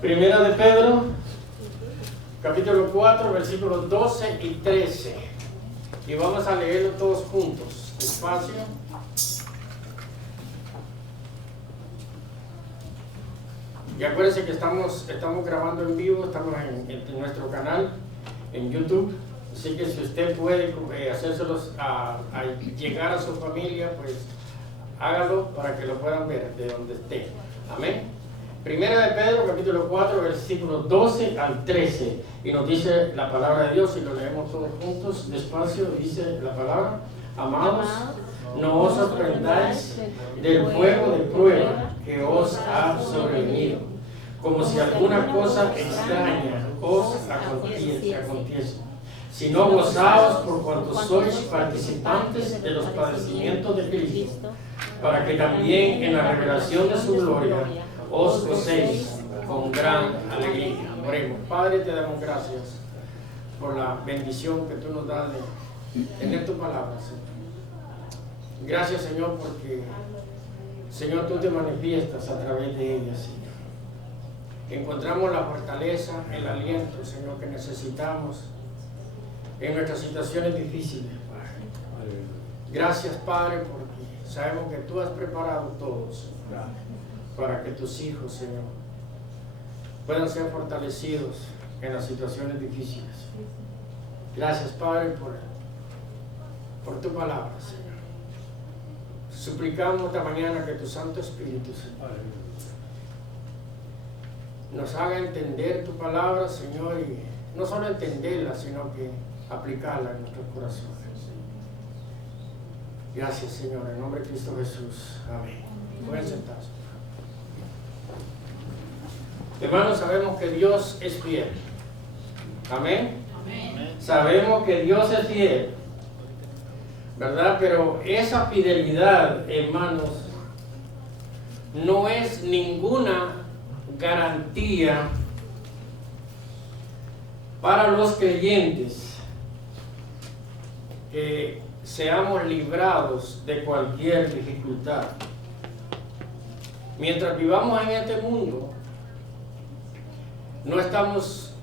Primera de Pedro, capítulo 4, versículos 12 y 13. Y vamos a leerlo todos juntos, despacio. Y acuérdense que estamos grabando en vivo, estamos en nuestro canal, en YouTube. Así que si usted puede hacérselos a llegar a su familia, pues hágalo para que lo puedan ver de donde esté. Amén. Primera de Pedro, capítulo 4, versículos 12 al 13. Y nos dice la palabra de Dios, y lo leemos todos juntos, despacio, dice la palabra. Amados, no os sorprendáis del fuego de prueba que os ha sobrevenido, como si alguna cosa extraña os aconteciese, sino gozaos por cuanto sois participantes de los padecimientos de Cristo, para que también en la revelación de su gloria os gocéis con gran alegría. Oremos. Padre, te damos gracias por la bendición que tú nos das de tener tu palabra, Señor. Gracias, Señor, porque, Señor, tú te manifiestas a través de ella, Señor. Encontramos la fortaleza, el aliento, Señor, que necesitamos en nuestras situaciones difíciles, Padre. Gracias, Padre, porque sabemos que tú has preparado todo, Señor, para que tus hijos, Señor, puedan ser fortalecidos en las situaciones difíciles. Gracias, Padre, por tu palabra, Señor. Suplicamos esta mañana que tu Santo Espíritu, Señor, nos haga entender tu palabra, Señor, y no solo entenderla, sino que aplicarla en nuestros corazones. Gracias, Señor, en nombre de Cristo Jesús. Amén. Pueden sentarse. Hermanos, sabemos que Dios es fiel. Amén. Amén. Sabemos que Dios es fiel, ¿verdad? Pero esa fidelidad, hermanos, no es ninguna garantía para los creyentes que seamos librados de cualquier dificultad. Mientras vivamos en este mundo, no estamos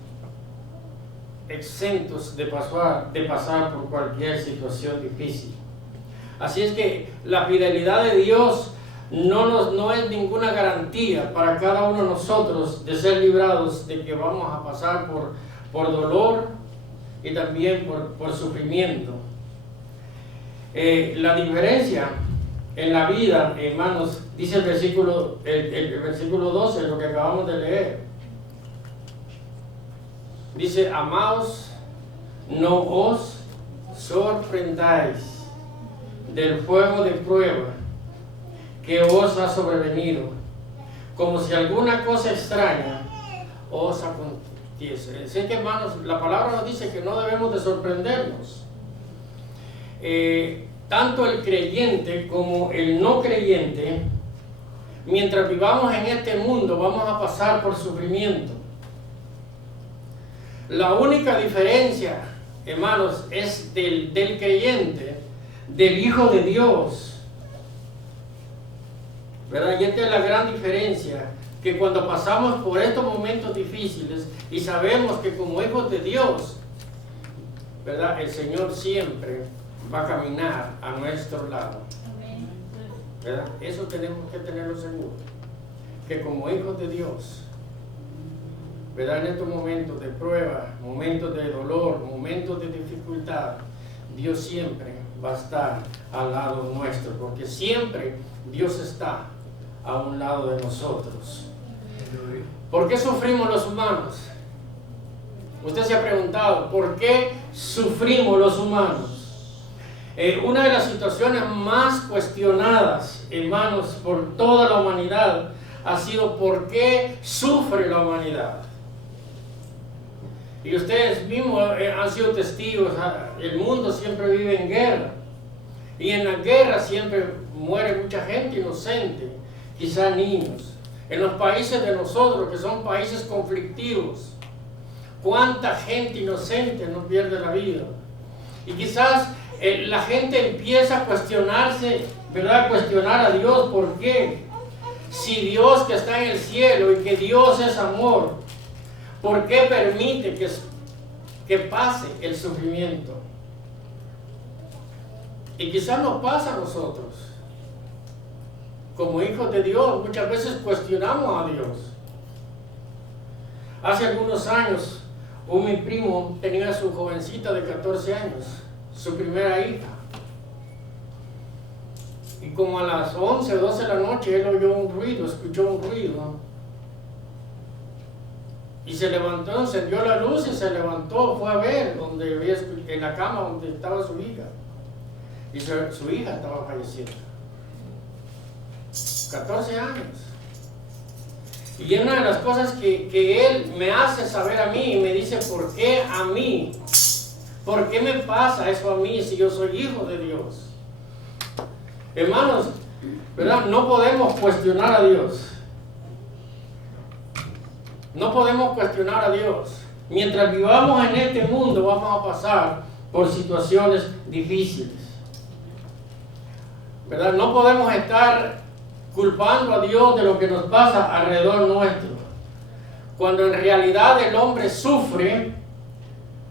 exentos de pasar por cualquier situación difícil. Así es que la fidelidad de Dios no es ninguna garantía para cada uno de nosotros de ser librados de que vamos a pasar por dolor y también por sufrimiento. La diferencia en la vida, hermanos, dice el versículo 12, lo que acabamos de leer. Dice, amaos, no os sorprendáis del fuego de prueba que os ha sobrevenido, como si alguna cosa extraña os aconteciese. Así que, hermanos, la palabra nos dice que no debemos de sorprendernos. Tanto el creyente como el no creyente, mientras vivamos en este mundo, vamos a pasar por sufrimiento. La única diferencia, hermanos, es del creyente, del Hijo de Dios, ¿verdad? Y esta es la gran diferencia, que cuando pasamos por estos momentos difíciles y sabemos que como hijos de Dios, ¿verdad? El Señor siempre va a caminar a nuestro lado, ¿verdad? Eso tenemos que tenerlo seguro, que como hijos de Dios, ¿verdad? En estos momentos de prueba, momentos de dolor, momentos de dificultad, Dios siempre va a estar al lado nuestro, porque siempre Dios está a un lado de nosotros. ¿Por qué sufrimos los humanos? Usted se ha preguntado, ¿por qué sufrimos los humanos? Una de las situaciones más cuestionadas, hermanos, por toda la humanidad, ha sido ¿por qué sufre la humanidad? Y ustedes mismos han sido testigos, el mundo siempre vive en guerra. Y en la guerra siempre muere mucha gente inocente, quizás niños. En los países de nosotros, que son países conflictivos, ¿cuánta gente inocente no pierde la vida? Y quizás la gente empieza a cuestionarse, ¿verdad? A cuestionar a Dios, ¿por qué? Si Dios que está en el cielo y que Dios es amor, ¿por qué permite que pase el sufrimiento? Y quizás nos pasa a nosotros. Como hijos de Dios, muchas veces cuestionamos a Dios. Hace algunos años, mi primo tenía a su jovencita de 14 años, su primera hija. Y como a las 11 o 12 de la noche, él oyó un ruido, escuchó un ruido. Y se levantó, encendió la luz y se levantó, fue a ver en la cama donde estaba su hija. Y su hija estaba fallecida. 14 años. Y una de las cosas que él me hace saber a mí, y me dice, ¿por qué a mí? ¿Por qué me pasa eso a mí si yo soy hijo de Dios? Hermanos, ¿verdad? No podemos cuestionar a Dios. No podemos cuestionar a Dios. Mientras vivamos en este mundo vamos a pasar por situaciones difíciles, ¿verdad? No podemos estar culpando a Dios de lo que nos pasa alrededor nuestro, cuando en realidad el hombre sufre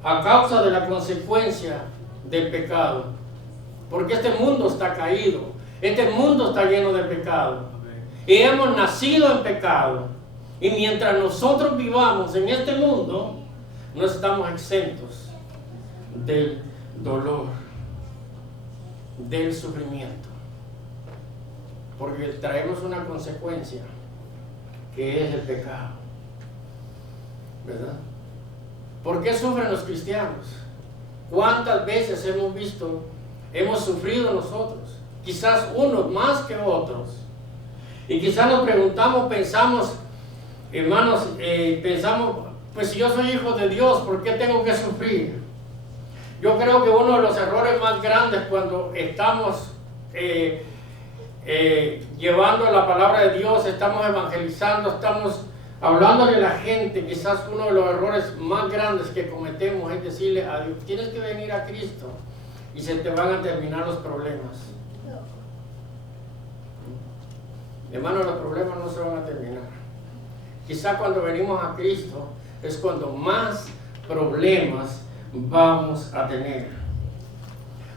a causa de la consecuencia del pecado, porque este mundo está caído, este mundo está lleno de pecado, y hemos nacido en pecado, y mientras nosotros vivamos en este mundo, no estamos exentos del dolor, del sufrimiento, porque traemos una consecuencia que es el pecado, ¿verdad? ¿Por qué sufren los cristianos? ¿Cuántas veces hemos sufrido nosotros? Quizás unos más que otros. Y quizás nos preguntamos, pensamos, hermanos, pues si yo soy hijo de Dios, ¿por qué tengo que sufrir? Yo creo que uno de los errores más grandes cuando estamos llevando la palabra de Dios, estamos evangelizando, estamos hablándole a la gente, quizás uno de los errores más grandes que cometemos es decirle a Dios, tienes que venir a Cristo y se te van a terminar los problemas. Hermanos, los problemas no se van a terminar. Quizás cuando venimos a Cristo es cuando más problemas vamos a tener.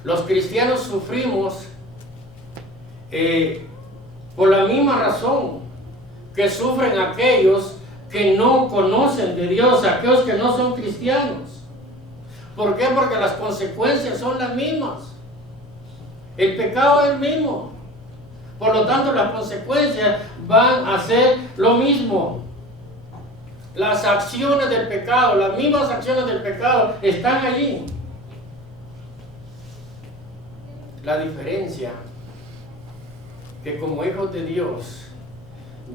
Los cristianos sufrimos por la misma razón que sufren aquellos que no conocen de Dios, aquellos que no son cristianos. ¿Por qué? Porque las consecuencias son las mismas. El pecado es el mismo. Por lo tanto, las consecuencias van a ser lo mismo. Las acciones del pecado, las mismas acciones del pecado están allí. La diferencia que como hijos de Dios,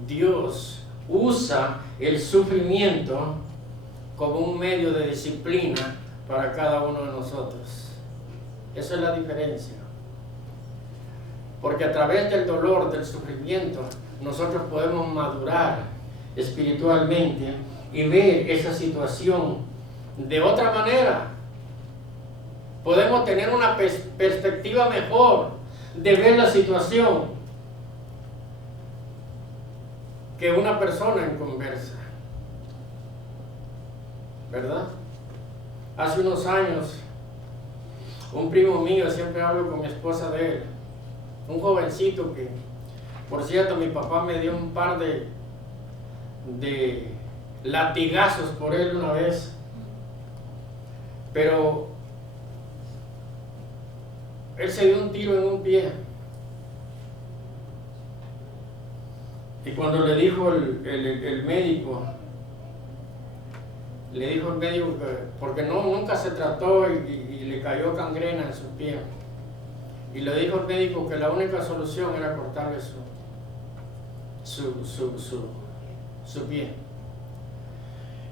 Dios usa el sufrimiento como un medio de disciplina para cada uno de nosotros. Esa es la diferencia. Porque a través del dolor, del sufrimiento, nosotros podemos madurar espiritualmente y ver esa situación de otra manera. Podemos tener una perspectiva mejor de ver la situación que una persona en conversa, ¿verdad? Hace unos años, un primo mío, siempre hablo con mi esposa de él, un jovencito que, por cierto, mi papá me dio un par de latigazos por él una vez, pero él se dio un tiro en un pie. Y cuando le dijo el médico, que, porque nunca se trató y le cayó gangrena en su pie, y le dijo el médico que la única solución era cortarle su pie.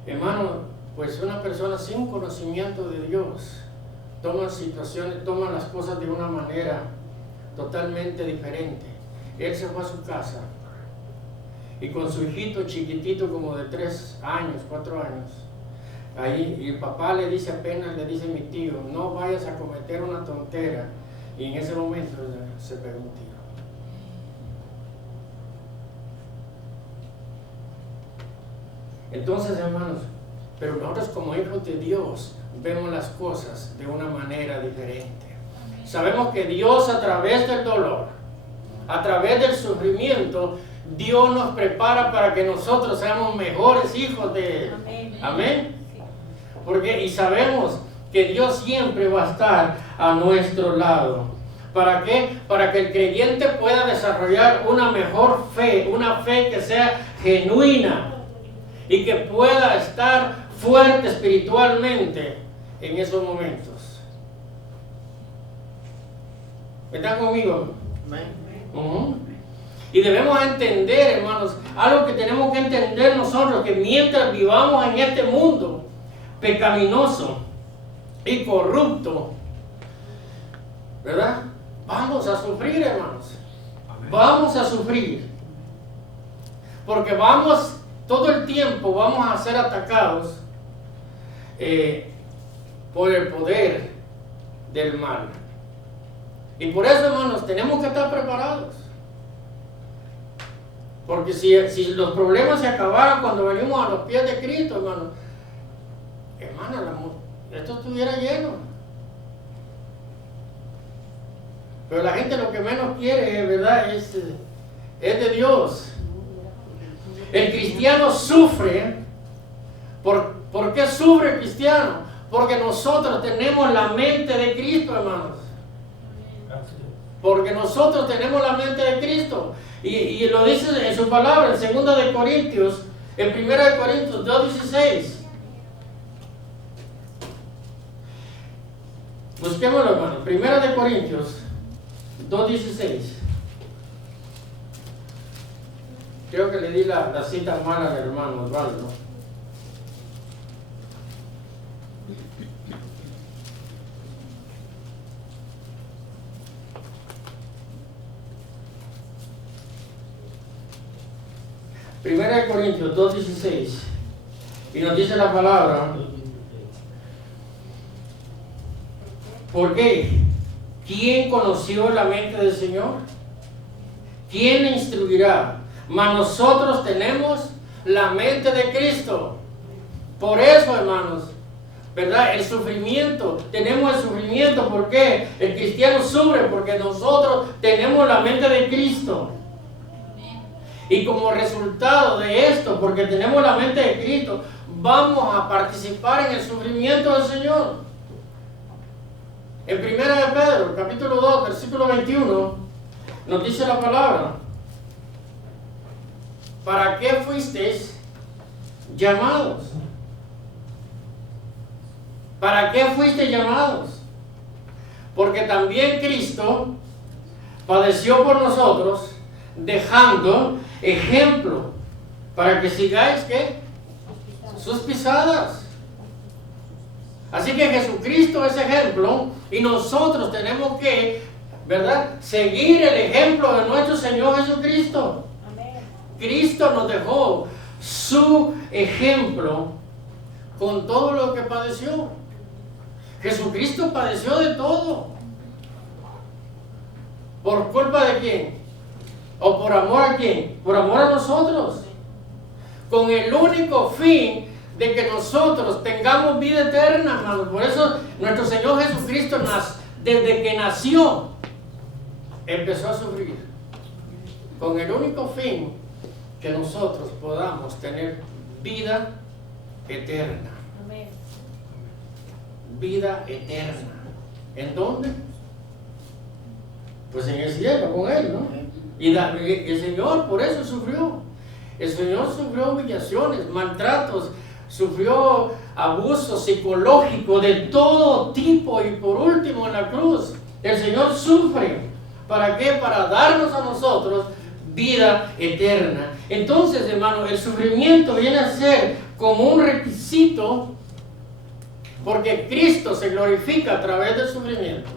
Hermano, pues una persona sin conocimiento de Dios toma las cosas de una manera totalmente diferente. Él se fue a su casa y con su hijito chiquitito como de 3 años, 4 años, ahí, y el papá le dice apenas, le dice a mi tío, no vayas a cometer una tontera, y en ese momento se pegó un tiro. Entonces, hermanos, pero nosotros como hijos de Dios vemos las cosas de una manera diferente. Sabemos que Dios, a través del dolor, a través del sufrimiento, Dios nos prepara para que nosotros seamos mejores hijos de Él. Amén. Porque, y sabemos que Dios siempre va a estar a nuestro lado. ¿Para qué? Para que el creyente pueda desarrollar una mejor fe, una fe que sea genuina y que pueda estar fuerte espiritualmente en esos momentos. ¿Están conmigo? Y debemos entender, hermanos, algo que tenemos que entender nosotros, que mientras vivamos en este mundo pecaminoso y corrupto, ¿verdad? Vamos a sufrir, hermanos. Vamos a sufrir. Porque todo el tiempo vamos a ser atacados por el poder del mal. Y por eso, hermanos, tenemos que estar preparados. Porque si los problemas se acabaran cuando venimos a los pies de Cristo, hermano, esto estuviera lleno. Pero la gente lo que menos quiere, ¿verdad?, es de Dios. El cristiano sufre. ¿Por qué sufre el cristiano? Porque nosotros tenemos la mente de Cristo, hermanos. Porque nosotros tenemos la mente de Cristo. Y lo dice en su palabra, en 2 de Corintios, en 1 de Corintios 2:16. Busquémoslo, hermano. 1 de Corintios 2:16. Creo que le di la cita mala al hermano Osvaldo. Primera de Corintios 2:16, y nos dice la palabra: ¿por qué? ¿Quién conoció la mente del Señor? ¿Quién le instruirá? Mas nosotros tenemos la mente de Cristo. Por eso, hermanos, ¿verdad? El sufrimiento, tenemos el sufrimiento. ¿Por qué? El cristiano sufre porque nosotros tenemos la mente de Cristo. Y como resultado de esto, porque tenemos la mente de Cristo, vamos a participar en el sufrimiento del Señor. En 1 de Pedro, capítulo 2, versículo 21, nos dice la palabra: ¿para qué fuisteis llamados? ¿Para qué fuisteis llamados? Porque también Cristo padeció por nosotros, dejando ejemplo para que sigáis, ¿qué? Sus pisadas. Así que Jesucristo es ejemplo y nosotros tenemos que, ¿verdad?, seguir el ejemplo de nuestro Señor Jesucristo. Amén. Cristo nos dejó su ejemplo con todo lo que padeció. Jesucristo padeció de todo. ¿Por culpa de quién? ¿O por amor a quién? Por amor a nosotros. Con el único fin de que nosotros tengamos vida eterna, hermanos. Por eso nuestro Señor Jesucristo, desde que nació, empezó a sufrir. Con el único fin que nosotros podamos tener vida eterna. Vida eterna. ¿En dónde? Pues en el cielo, con Él, ¿no? Y el Señor por eso sufrió. El Señor sufrió humillaciones, maltratos, sufrió abuso psicológico de todo tipo, y por último en la cruz el Señor sufre. ¿Para qué? Para darnos a nosotros vida eterna. Entonces, hermano, el sufrimiento viene a ser como un requisito, porque Cristo se glorifica a través del sufrimiento.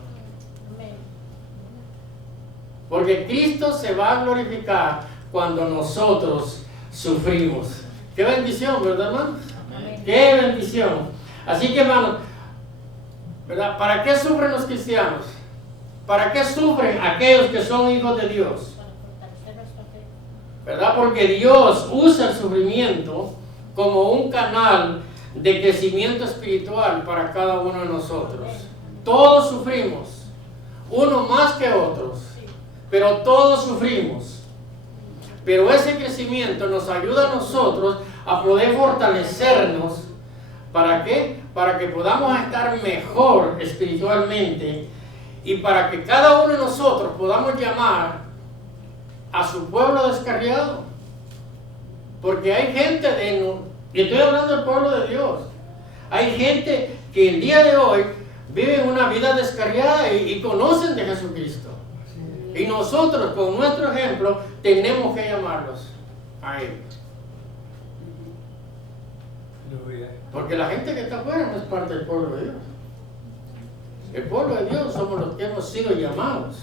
Porque Cristo se va a glorificar cuando nosotros sufrimos. Qué bendición, ¿verdad, hermano? Amén. Qué bendición. Así que, hermano, ¿verdad? ¿Para qué sufren los cristianos? ¿Para qué sufren aquellos que son hijos de Dios? ¿Verdad? Porque Dios usa el sufrimiento como un canal de crecimiento espiritual para cada uno de nosotros. Todos sufrimos, uno más que otros, pero todos sufrimos. Pero ese crecimiento nos ayuda a nosotros a poder fortalecernos. ¿Para qué? Para que podamos estar mejor espiritualmente y para que cada uno de nosotros podamos llamar a su pueblo descarriado. Porque hay gente y estoy hablando del pueblo de Dios, hay gente que el día de hoy vive una vida descarriada y conocen de Jesucristo. Y nosotros, con nuestro ejemplo, tenemos que llamarlos a ellos. Porque la gente que está afuera no es parte del pueblo de Dios. El pueblo de Dios somos los que hemos sido llamados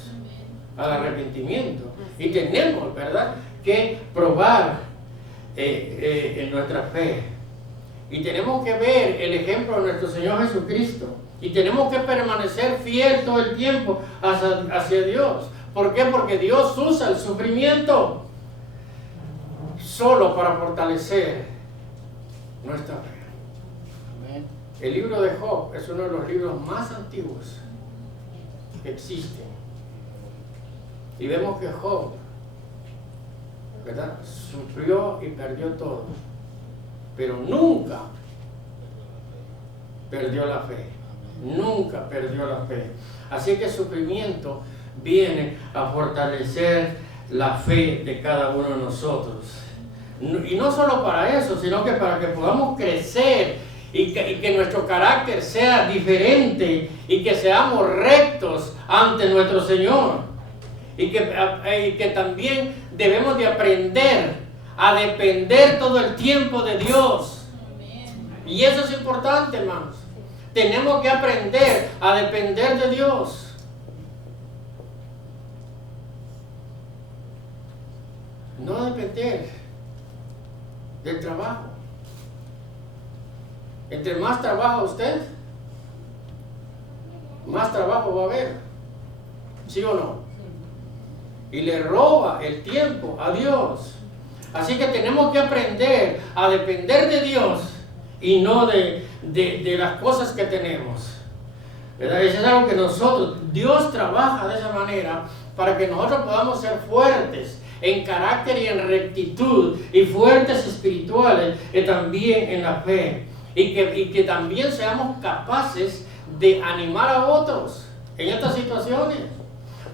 al arrepentimiento. Y tenemos, ¿verdad?, que probar en nuestra fe. Y tenemos que ver el ejemplo de nuestro Señor Jesucristo. Y tenemos que permanecer fiel todo el tiempo hacia Dios. ¿Por qué? Porque Dios usa el sufrimiento solo para fortalecer nuestra fe. El libro de Job es uno de los libros más antiguos que existen. Y vemos que Job, ¿verdad?, sufrió y perdió todo, pero nunca perdió la fe. Nunca perdió la fe. Así que el sufrimiento viene a fortalecer la fe de cada uno de nosotros. Y no solo para eso, sino que para que podamos crecer y que nuestro carácter sea diferente y que seamos rectos ante nuestro Señor. Y que también debemos de aprender a depender todo el tiempo de Dios. Y eso es importante, hermanos. Tenemos que aprender a depender de Dios. No depender del trabajo. Entre más trabaja usted, más trabajo va a haber. ¿Sí o no? Y le roba el tiempo a Dios. Así que tenemos que aprender a depender de Dios y no de las cosas que tenemos. ¿Verdad? Eso es algo que Dios trabaja de esa manera para que nosotros podamos ser fuertes en carácter y en rectitud y fuertes espirituales y también en la fe. Y que también seamos capaces de animar a otros en estas situaciones.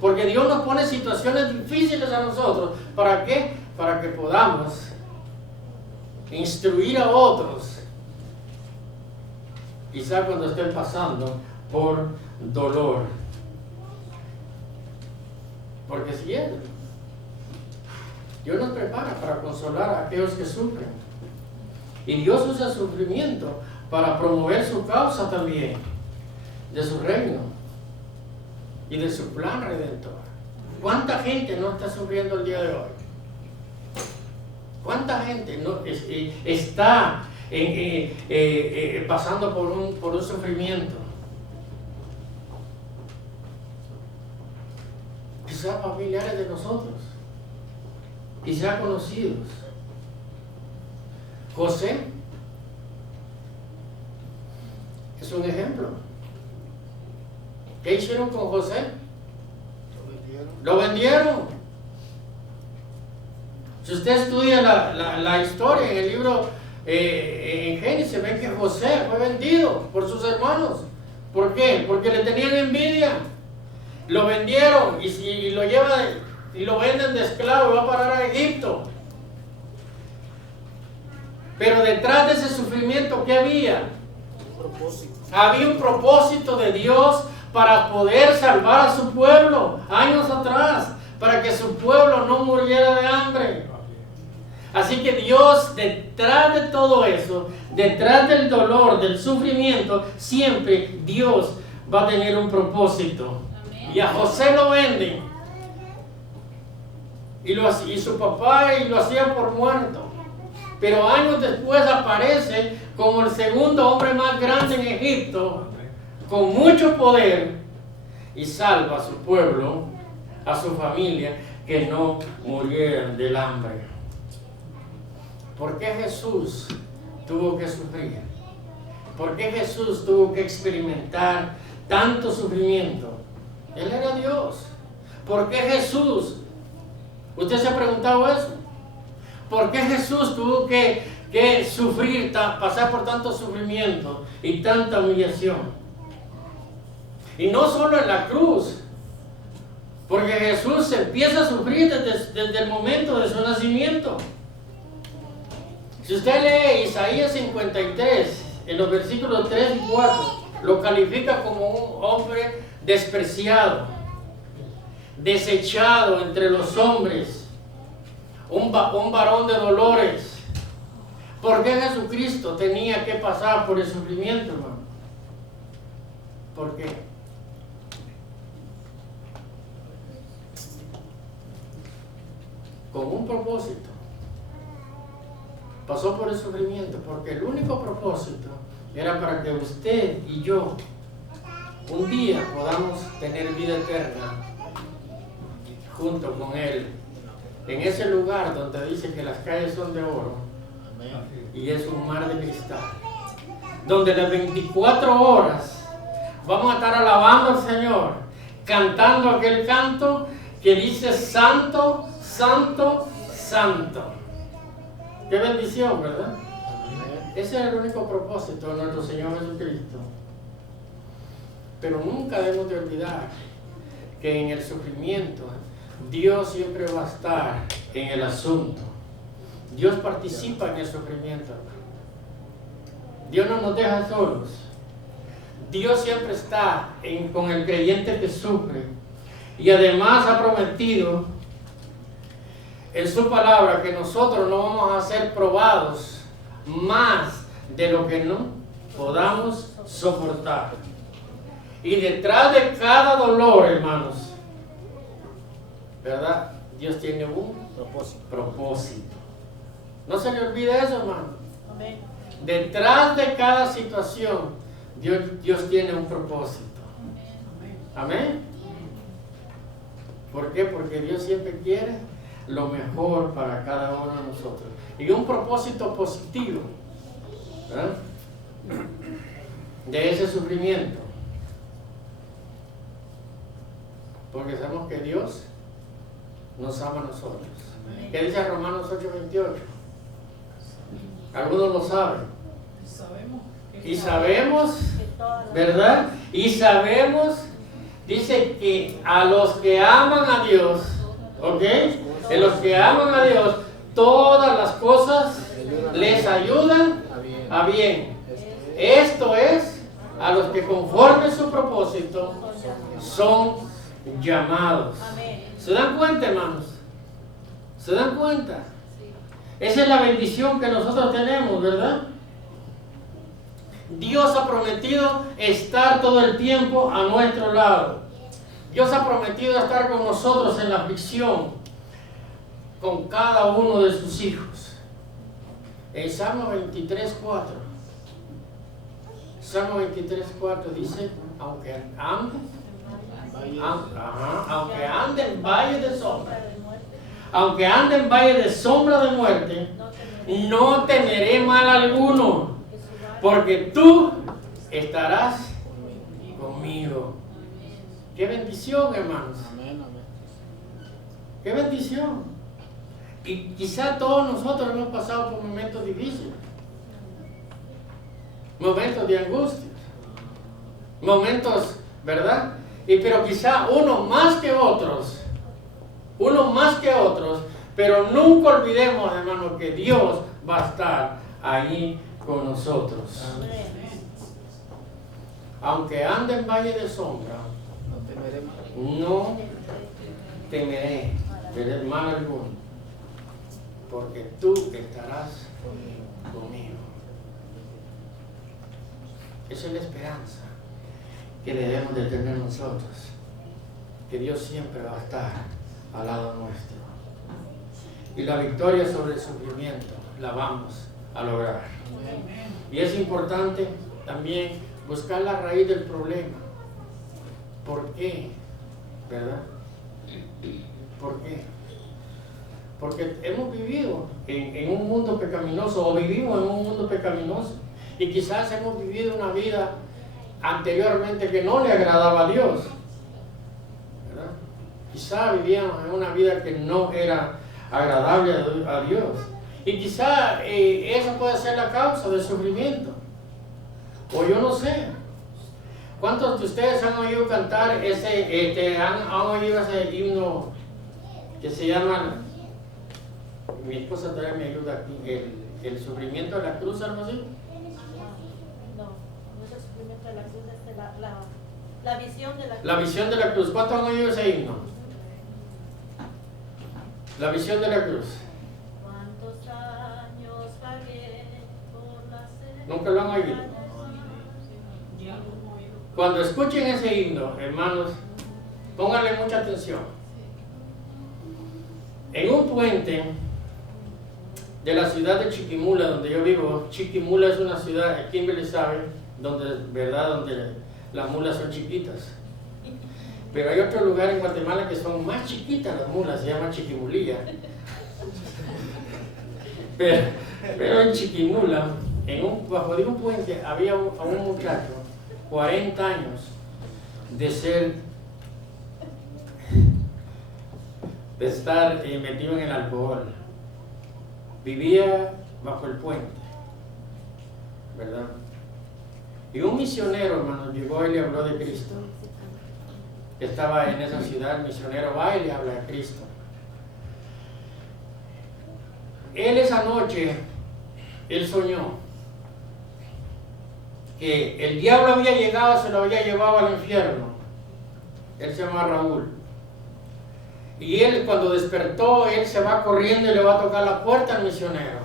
Porque Dios nos pone situaciones difíciles a nosotros. ¿Para qué? Para que podamos instruir a otros. Quizá cuando estén pasando por dolor. Porque si Dios nos prepara para consolar a aquellos que sufren. Y Dios usa el sufrimiento para promover su causa también, de su reino y de su plan redentor. ¿Cuánta gente no está sufriendo el día de hoy? ¿Cuánta gente no está pasando por un sufrimiento? Quizás familiares de nosotros, quizás conocidos. José es un ejemplo. ¿Qué hicieron con José? Lo vendieron. Si usted estudia la historia en el libro en Génesis, ven que José fue vendido por sus hermanos. ¿Por qué? Porque le tenían envidia. Lo vendieron y lo llevan y lo venden de esclavo y va a parar a Egipto. Pero detrás de ese sufrimiento, ¿qué había? Había un propósito de Dios para poder salvar a su pueblo años atrás, para que su pueblo no muriera de hambre. Así que Dios, detrás de todo eso, detrás del dolor, del sufrimiento, siempre Dios va a tener un propósito. Y a José lo venden. Y su papá lo hacía por muerto. Pero años después aparece como el segundo hombre más grande en Egipto, con mucho poder, y salva a su pueblo, a su familia, que no murieran del hambre. ¿Por qué Jesús tuvo que sufrir? ¿Por qué Jesús tuvo que experimentar tanto sufrimiento? Él era Dios. ¿Por qué Jesús? ¿Usted se ha preguntado eso? ¿Por qué Jesús tuvo que sufrir, pasar por tanto sufrimiento y tanta humillación? Y no solo en la cruz, porque Jesús empieza a sufrir desde el momento de su nacimiento. Si usted lee Isaías 53, en los versículos 3 y 4, lo califica como un hombre despreciado, desechado entre los hombres, un varón de dolores. ¿Por qué Jesucristo tenía que pasar por el sufrimiento, hermano? ¿Por qué? Con un propósito. Pasó por el sufrimiento porque el único propósito era para que usted y yo un día podamos tener vida eterna junto con Él, en ese lugar donde dice que las calles son de oro y es un mar de cristal, donde las 24 horas vamos a estar alabando al Señor, cantando aquel canto que dice santo, santo, santo. Qué bendición, ¿verdad? Ese es el único propósito de nuestro Señor Jesucristo. Pero nunca debemos de olvidar que en el sufrimiento Dios siempre va a estar en el asunto. Dios participa en el sufrimiento. Dios no nos deja solos. Dios siempre está con el creyente que sufre. Y además ha prometido en su palabra que nosotros no vamos a ser probados más de lo que no podamos soportar. Y detrás de cada dolor, hermanos, ¿verdad? Dios tiene un propósito. No se le olvide eso, hermano. Amén. Detrás de cada situación, Dios tiene un propósito. Amén. ¿Por qué? Porque Dios siempre quiere lo mejor para cada uno de nosotros. Y un propósito positivo, ¿verdad?, de ese sufrimiento. Porque sabemos que Dios nos ama a nosotros. ¿Qué dice Romanos 8:28? Algunos lo saben. Y sabemos, ¿verdad? Y sabemos, dice que a los que aman a Dios, ¿ok? En los que aman a Dios, todas las cosas les ayudan a bien. Esto es, a los que conforme su propósito son llamados. ¿Se dan cuenta, hermanos? ¿Se dan cuenta? Esa es la bendición que nosotros tenemos, ¿verdad? Dios ha prometido estar todo el tiempo a nuestro lado. Dios ha prometido estar con nosotros en la aflicción, con cada uno de sus hijos. En Salmo 23:4, Salmo 23:4 dice, aunque ande en valle de sombra, aunque ande en valle de sombra de muerte, no temeré mal alguno, porque tú estarás conmigo. Qué bendición, hermanos. Qué bendición. Y quizá todos nosotros hemos pasado por momentos difíciles, momentos de angustia, momentos, ¿verdad? Pero quizá unos más que otros, pero nunca olvidemos, hermano, que Dios va a estar ahí con nosotros. Aunque ande en valle de sombra, no temeré mal alguno, porque tú estarás conmigo. Esa es la esperanza que debemos de tener nosotros, que Dios siempre va a estar al lado nuestro. Y la victoria sobre el sufrimiento la vamos a lograr. Y es importante también buscar la raíz del problema. ¿Por qué? ¿Verdad? ¿Por qué? porque hemos vivido en un mundo pecaminoso, o vivimos en un mundo pecaminoso, y quizás hemos vivido una vida anteriormente que no le agradaba a Dios, ¿verdad? Quizás vivíamos en una vida que no era agradable a Dios, y quizás eso puede ser la causa del sufrimiento, o yo no sé. ¿Cuántos de ustedes han oído cantar han oído ese himno que se llama, mi esposa todavía me ayuda aquí, el sufrimiento de la cruz, algo así? No, no es el sufrimiento de la cruz, es la visión de la cruz. La visión de la cruz. ¿Cuántos han oído ese himno? La visión de la cruz. ¿Cuántos años pagué por la sed? ¿Nunca lo han oído? Cuando escuchen ese himno, hermanos, pónganle mucha atención. En un puente de la ciudad de Chiquimula, donde yo vivo, Chiquimula es una ciudad, Kimberly sabe, donde las mulas son chiquitas. Pero hay otro lugar en Guatemala que son más chiquitas las mulas, se llama Chiquimulilla. Pero en Chiquimula, bajo de un puente, había a un muchacho, 40 años, de estar metido en el alcohol. Vivía bajo el puente, ¿verdad? Y un misionero, hermano, llegó y le habló de Cristo. Estaba en esa ciudad, el misionero va y le habla de Cristo. Él esa noche, él soñó que el diablo había llegado, se lo había llevado al infierno. Él se llama Raúl. Y él, cuando despertó, él se va corriendo y le va a tocar la puerta al misionero.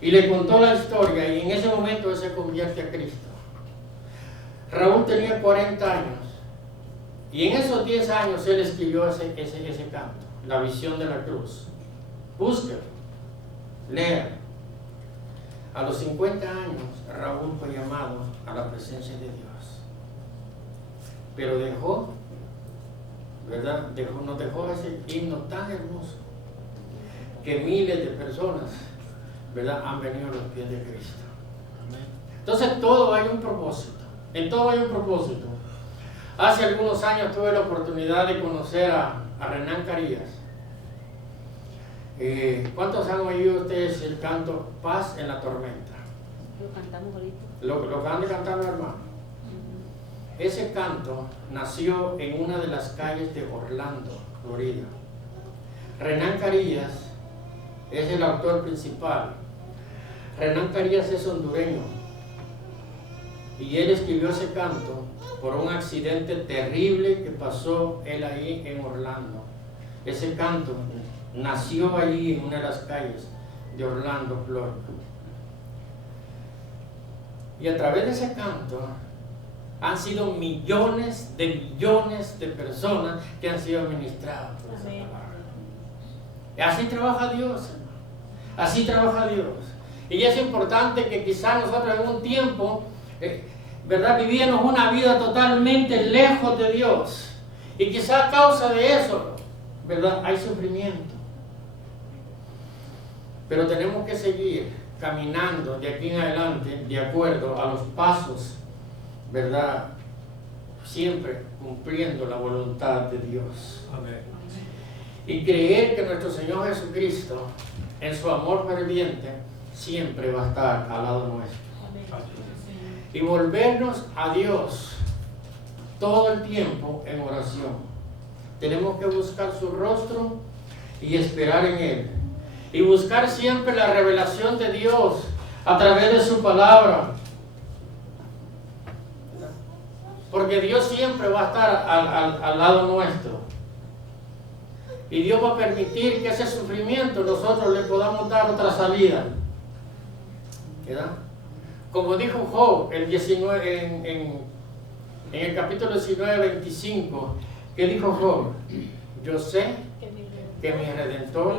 Y le contó la historia, y en ese momento él se convierte a Cristo. Raúl tenía 40 años. Y en esos 10 años él escribió ese canto, La visión de la cruz. Búsquelo, lea. A los 50 años, Raúl fue llamado a la presencia de Dios. Pero dejó, ¿verdad? Nos dejó ese himno tan hermoso que miles de personas, ¿verdad?, han venido a los pies de Cristo. Entonces, todo hay un propósito. En todo hay un propósito. Hace algunos años tuve la oportunidad de conocer a Renan Carías. ¿Cuántos han oído ustedes el canto Paz en la tormenta? Lo cantamos ahorita. Lo acaban de cantar, hermano. Ese canto nació en una de las calles de Orlando, Florida. Renan Carías es el autor principal. Renan Carías es hondureño y él escribió ese canto por un accidente terrible que pasó él ahí en Orlando. Ese canto nació allí en una de las calles de Orlando, Florida. Y a través de ese canto han sido millones de personas que han sido ministradas por esa palabra. Y así trabaja Dios, hermano. Así trabaja Dios. Y es importante que quizás nosotros en un tiempo, ¿verdad?, vivíamos una vida totalmente lejos de Dios. Y quizás a causa de eso, ¿verdad?, hay sufrimiento. Pero tenemos que seguir caminando de aquí en adelante de acuerdo a los pasos, ¿verdad?, siempre cumpliendo la voluntad de Dios. Amén. Y creer que nuestro Señor Jesucristo, en su amor ferviente, siempre va a estar al lado nuestro. Y volvernos a Dios todo el tiempo en oración. Tenemos que buscar su rostro y esperar en Él. Y buscar siempre la revelación de Dios a través de su palabra. Porque Dios siempre va a estar al lado nuestro. Y Dios va a permitir que ese sufrimiento nosotros le podamos dar otra salida. ¿Verdad? Como dijo Job en el capítulo 19, 25, que dijo Job: yo sé que mi Redentor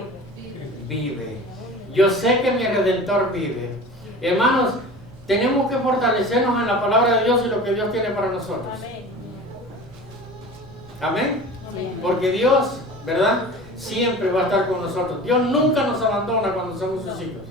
vive. Yo sé que mi Redentor vive. Hermanos, tenemos que fortalecernos en la palabra de Dios y lo que Dios tiene para nosotros. Amén. Amén. Porque Dios, ¿verdad?, siempre va a estar con nosotros. Dios nunca nos abandona cuando somos sus No. hijos.